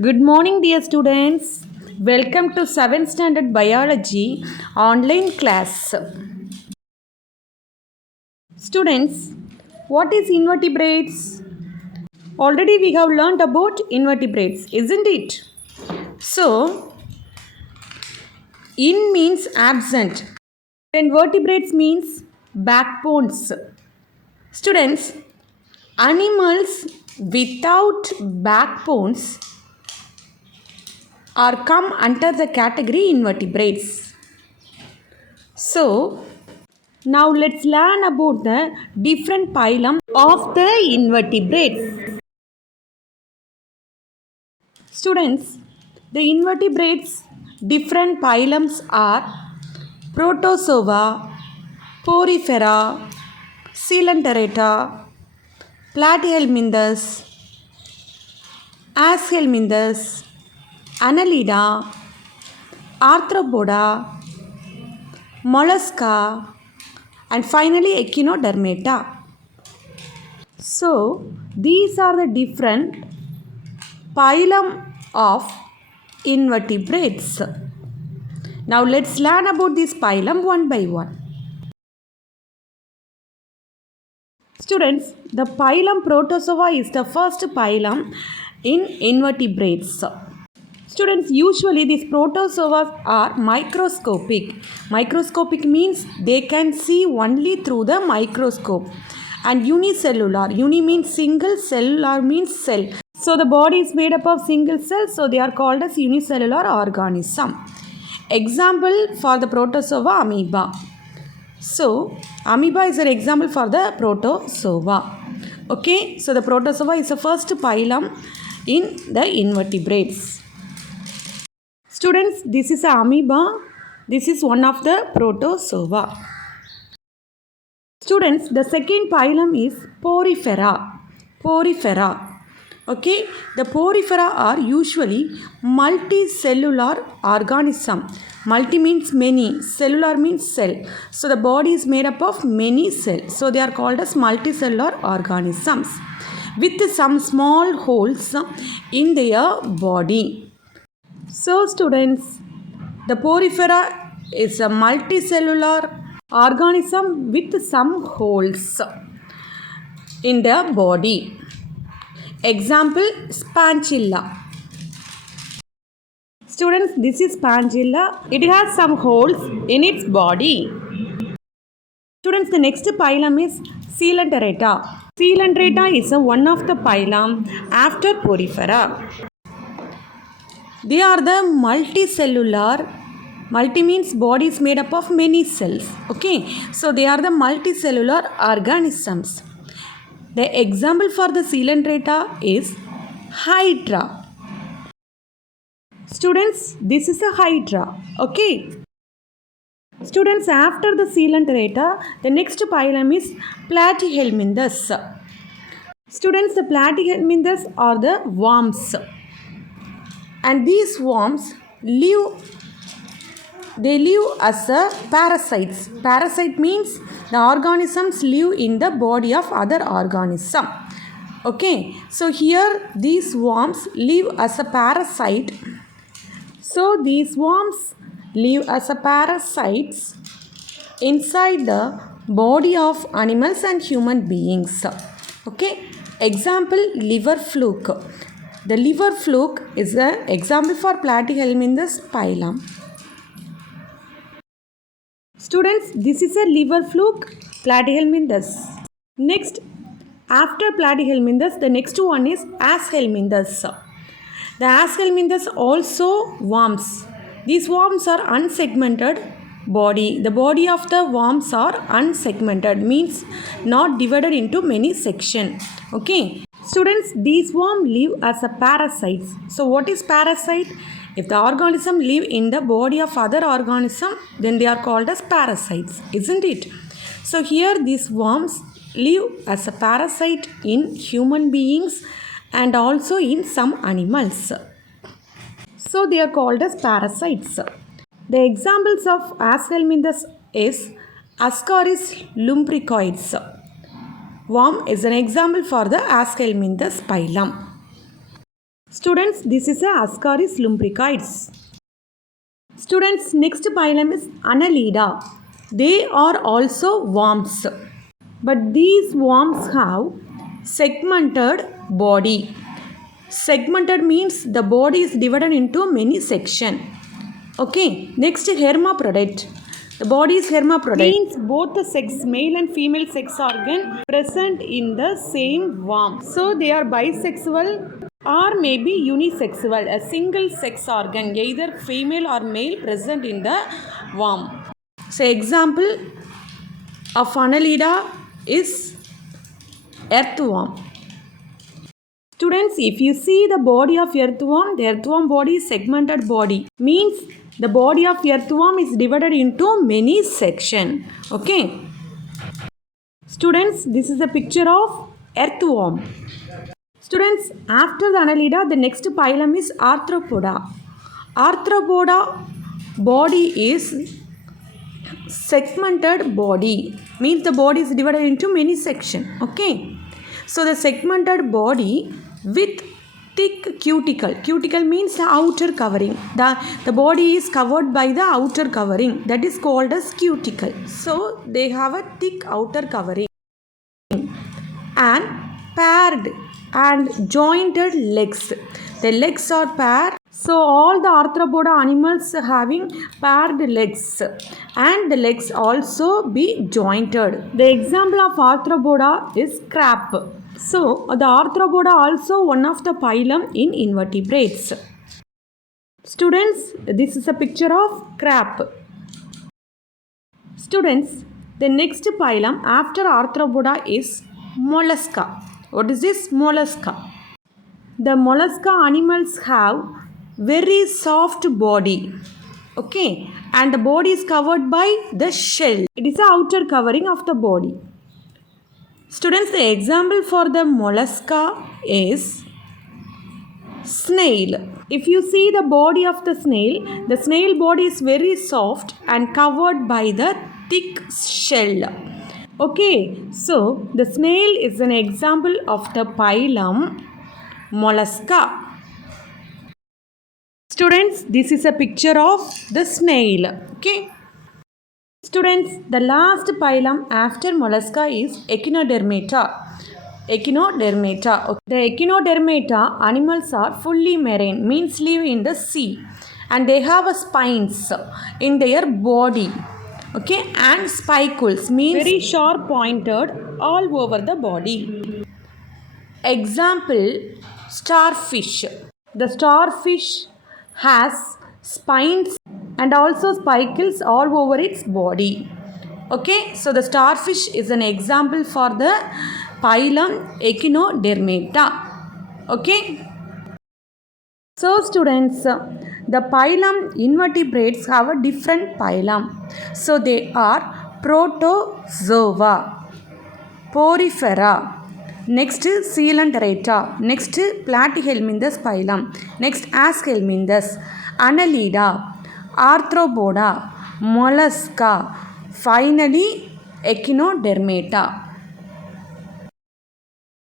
Good morning, dear students. Welcome to 7th Standard Biology online class. Students, what is invertebrates? Already we have learned about invertebrates, isn't it? So, in means absent. Then vertebrates means backbones. Students, animals without backbones are come under the category invertebrates. So, now let's learn about the different phylum of the invertebrates. Students, the invertebrates different phylums are Protozoa, Porifera, Coelenterata, Platyhelminthes, Aschelminthes, Annelida, Arthropoda, Mollusca, and finally Echinodermata. So, these are the different phylum of invertebrates. Now, let's learn about this phylum one by one. Students, the phylum Protozoa is the first phylum in invertebrates. Students, usually these protozoa are microscopic. Microscopic means they can see only through the microscope. And unicellular. Uni means single, cellular means cell. So the body is made up of single cells, so they are called as unicellular organism. Example for the protozoa, amoeba. So amoeba is an example for the protozoa. Okay, so the protozoa is the first phylum in the invertebrates. Students, this is amoeba. This is one of the protozoa. Students, the second phylum is Porifera. Porifera. Okay, the Porifera are usually multicellular organism. Multi means many, cellular means cell. So the body is made up of many cells. So they are called as multicellular organisms with some small holes in their body. So students, the Porifera is a multicellular organism with some holes in their body. Example, Spangilla. Students, this is Spangilla. It has some holes in its body. Students, the next phylum is Coelenterata. Coelenterata is one of the phylum after Porifera. They are the multicellular. Multi means body is made up of many cells. Okay, so they are the multicellular organisms. The example for the Coelenterata is Hydra. Students, this is a Hydra. Okay. Students, after the Coelenterata, the next phylum is Platyhelminthes. Students, the Platyhelminthes are the worms. And these worms live as a parasites. Parasite means the organisms live in the body of other organism. Okay, so here these worms live as a parasite. So these worms live as a parasites inside the body of animals and human beings. Okay, example, liver fluke. The liver fluke is an example for Platyhelminthes phylum. Students, this is a liver fluke, Platyhelminthes. Next, after Platyhelminthes, the next one is Aschelminthes. The Aschelminthes also worms. These worms are unsegmented body. The body of the worms are unsegmented, means not divided into many sections. Okay. Students, these worms live as a parasites. So what is parasite? If the organism live in the body of other organism, then they are called as parasites, isn't it? So here these worms live as a parasite in human beings and also in some animals. So they are called as parasites. The examples of Aschelminthes is Ascaris lumbricoides. Worm is an example for the Aschelminthes phylum. Students, this is a Ascaris lumbricoids. Students, next phylum is Annelida. They are also worms, but these worms have segmented body. Segmented means the body is divided into many sections. Okay, next hermaphrodite. The body is hermaphrodite. Means both the sex, male and female sex organ present in the same worm. So they are bisexual or maybe unisexual, a single sex organ, either female or male present in the worm. So example of Annelida is earthworm. Students, if you see the body of earthworm, the earthworm body is segmented body. Means the body of earthworm is divided into many sections. Okay. Students, this is a picture of earthworm. Students, after the Annelida, the next phylum is Arthropoda. Arthropoda body is segmented body. Means the body is divided into many sections. Okay. So the segmented body with thick cuticle. Cuticle means the outer covering. The body is covered by the outer covering. That is called as cuticle. So they have a thick outer covering and paired and jointed legs. The legs are paired. So all the arthropoda animals having paired legs and the legs also be jointed. The example of arthropoda is crab. So the arthropoda also one of the phylum in invertebrates. Students, this is a picture of crab. Students, the next phylum after arthropoda is Mollusca. What is this? Mollusca. The mollusca animals have very soft body. Okay, and the body is covered by the shell. It is the outer covering of the body. Students, the example for the mollusca is snail. If you see the body of the snail body is very soft and covered by the thick shell. Okay, so the snail is an example of the phylum Mollusca. Students, this is a picture of the snail. Okay. Students, the last phylum after Mollusca is Echinodermata. Echinodermata. The Echinodermata animals are fully marine, means live in the sea, and they have spines in their body. Okay, and spicules means very sharp pointed all over the body. Example, starfish. The starfish has spines and also spicules all over its body. Okay, so the starfish is an example for the phylum Echinodermata. Okay. So students, the phylum invertebrates have a different phylum. So they are Protozoa, Porifera, next Coelenterata, next Platyhelminthes phylum, next Aschelminthes, Annelida, Arthropoda, Mollusca, finally Echinodermata.